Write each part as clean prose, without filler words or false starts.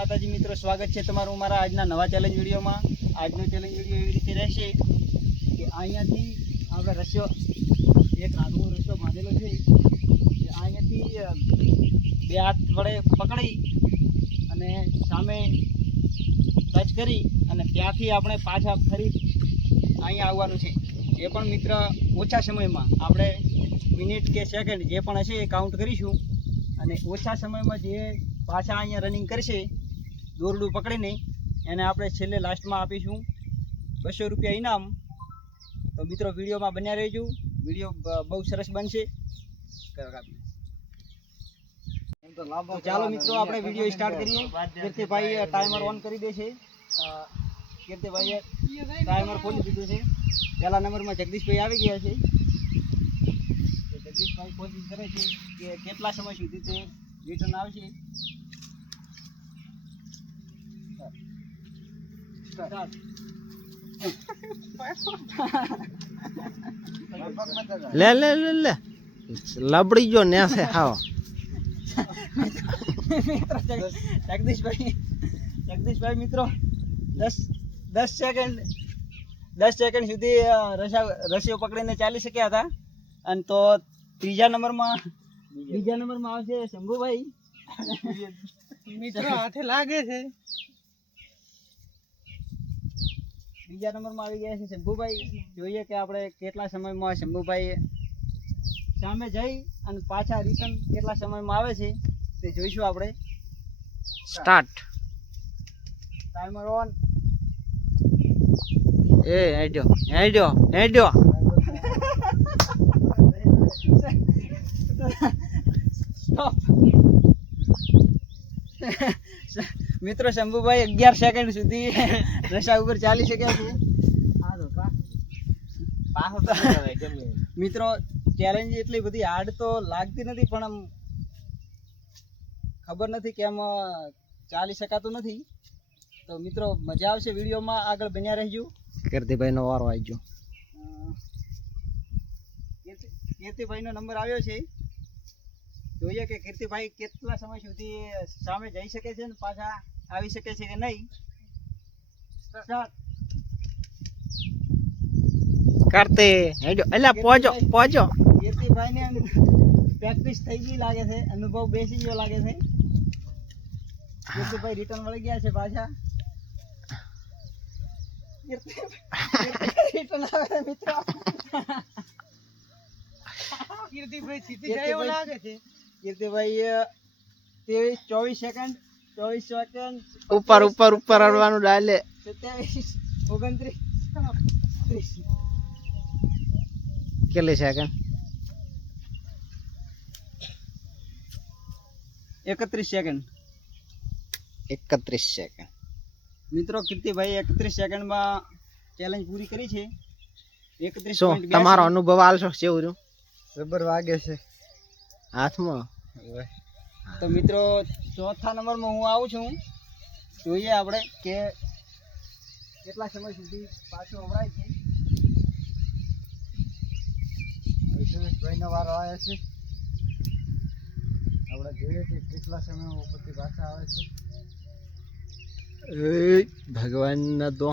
માતાજી મિત્રો, સ્વાગત છે તમારું મારા આજના નવા ચેલેન્જ વિડીયોમાં। આજનો ચેલેન્જ વિડીયો એવી રીતે રહેશે કે અહીંયાથી આપણે રસ્યો એક આડવો રસ્તો બાંધેલો છે, અહીંયાથી બે હાથ વડે પકડી અને સામે ટચ કરી અને ત્યાંથી આપણે પાછા ફરી અહીંયા આવવાનું છે। એ પણ મિત્ર ઓછા સમયમાં આપણે મિનિટ કે સેકન્ડ જે પણ હશે એ કાઉન્ટ કરીશું અને ઓછા સમયમાં જે પાછા અહીંયા રનિંગ કરશે દોરડું પકડીને એને આપણે છેલ્લે લાસ્ટમાં આપીશું 200 રૂપિયા ઇનામ। તો મિત્રો વિડીયોમાં બન્યા રહેજો, વિડીયો બહુ સરસ બનશે। તો ચાલો મિત્રો આપણે વિડીયો સ્ટાર્ટ કરીએ। કીર્તિભાઈ ટાઈમર ઓન કરી દેશે। કીર્તિભાઈએ ટાઈમર ખોલી દીધું છે। પહેલા નંબરમાં જગદીશભાઈ આવી ગયા છે। જગદીશભાઈ કોશિશ કરે છે કે કેટલા સમય સુધી તે રિટર્ન આવશે। ले ले ले ले लबड़ी जो ने से हाओ જગદીશભાઈ મિત્રો 10 સેકન્ડ સુધી રસીઓ પકડીને ચાલી શક્યા હતા। અને તો બીજા નંબરમાં આવશે શંભુભાઈ। મિત્રો હાથે લાગે છે। બીજા નંબરમાં આવી ગયા છે શંભુભાઈ। જોઈએ કે આપણે કેટલા સમયમાં શંભુભાઈ સામે જઈ અને પાછા રિટર્ન કેટલા સમયમાં આવે છે તે જોઈશું આપણે। Start timer on. ए हेडो સ્ટોપ। મિત્રો શંભુભાઈ 11 સેકન્ડ સુધી રસા ઉપર ચાલી શક્યા છે। મિત્રો ચેલેન્જ એટલી બધી હાર્ડ તો લાગતી નથી, પણ આમ ખબર નથી કેમ ચાલી શકાતું નથી। તો મિત્રો મજા આવશે, વિડીયોમાં આગળ બન્યા રહેજો। कीर्तिभाई नो वारो आई गयो। કીર્તિભાઈનો નંબર આવ્યો છે। જોઈએ કે કીર્તિભાઈ કેટલા સમય સુધી સામે જઈ શકે છે ને પાછા આવી શકે છે કે નહીં। करते हेडो एला पोजो पोजो કીર્તિભાઈને પ્રેક્ટિસ થઈ ગઈ લાગે છે, અનુભવ બેસી ગયો લાગે છે। કીર્તિભાઈ રિટર્ન વળી ગયા છે પાછા। રિટર્ન આવે મિત્રો। કીર્તિભાઈ જીતી જાય એવું લાગે છે। કીર્તિભાઈ 24 સેકન્ડ ऊपर ऊपर ऊपर अड़वानु डाले 27 29 30 केले सेकंड 31 સેકન્ડ 31 सेकंड। મિત્રો કીર્તિભાઈ 31 સેકન્ડમાં ચેલેન્જ પૂરી કરી છે। 31 सो તમારો અનુભવ આલશો કેવું રહ્યું? રબર વાગે છે હાથમાં। તો મિત્રો ચોથા નંબરમાં હું આવું છું। જોઈએ આપણે કે કેટલા સમય સુધી પાછો વળાય છે। ભાઈનો વારો આવે છે। આપણે જોઈએ કે કેટલા સમય પછી પાછા આવે છે। ભગવાન ના દો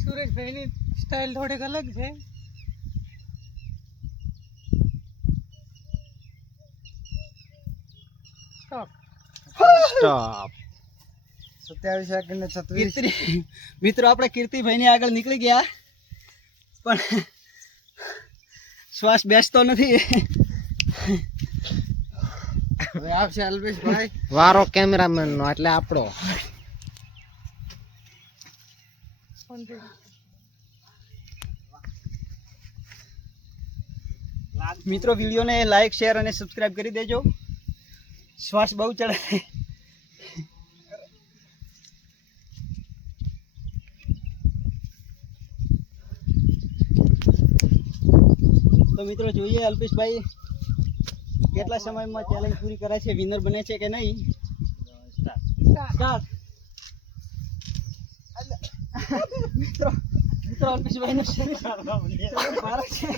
સુરેશભાઈની સ્ટાઇલ થોડીક અલગ છે। સ્ટોપ સ્ટોપ 27 સેકન્ડ ને 36। મિત્રો આપણે કીર્તિભાઈની આગળ નીકળી ગયા, પણ શ્વાસ બેસતો નથી। હવે આવશે અલ્પેશભાઈ વારો કેમેરામેન નો એટલે આપણો। મિત્રો વિડીયોને લાઈક શેર અને સબસ્ક્રાઇબ કરી દેજો। શ્વાસ બહુ ચડે। તો તો મિત્રો જોઈએ અલ્પેશભાઈ કેટલા સમયમાં ચેલેન્જ પૂરી કરે છે, વિનર બને છે કે નહીં. સ્ટાર્ટ. મિત્રો મિત્રો અલ્પેશભાઈનું શરીર ભારે છે.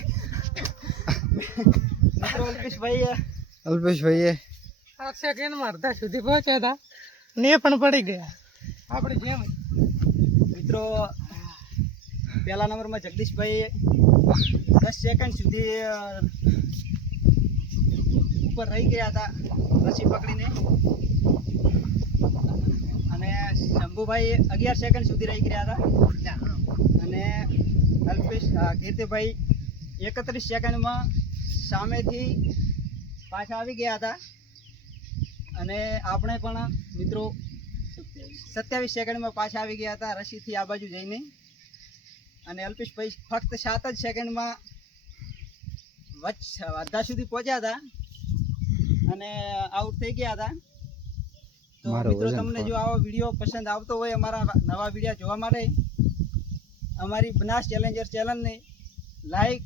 મિત્રો અલ્પેશભાઈએ 8 સેકન્ડમાં અડધા સુધી પહોંચ્યા હતા ને એ પણ પડી ગયા આપણે જેમ જ. મિત્રો પહેલા નંબરમાં જગદીશભાઈ 10 સેકન્ડ સુધી ઉપર રહી ગયા હતા રસી પકડીને, અને શંભુભાઈ 11 સેકન્ડ સુધી રહી ગયા હતા, અને કીર્તિભાઈ 31 સેકન્ડમાં સામેથી પાછા આવી ગયા હતા, અને આપણે પણ મિત્રો 27 સેકન્ડમાં પાછા આવી ગયા હતા રસીથી આ બાજુ જઈને, અને અલ્પેશભાઈ ફક્ત 7 જ સેકન્ડમાં અડધા સુધી પહોંચ્યા હતા અને આઉટ થઈ ગયા હતા. તો મિત્રો તમને જો આવો વિડીયો પસંદ આવતો હોય, અમારા નવા વિડીયો જોવા માટે અમારી બનાસ ચેલેન્જર ચેનલને લાઈક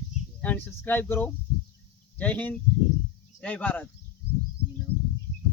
એન્ડ સબસ્ક્રાઈબ કરો. જય હિન્દ, જય ભારત.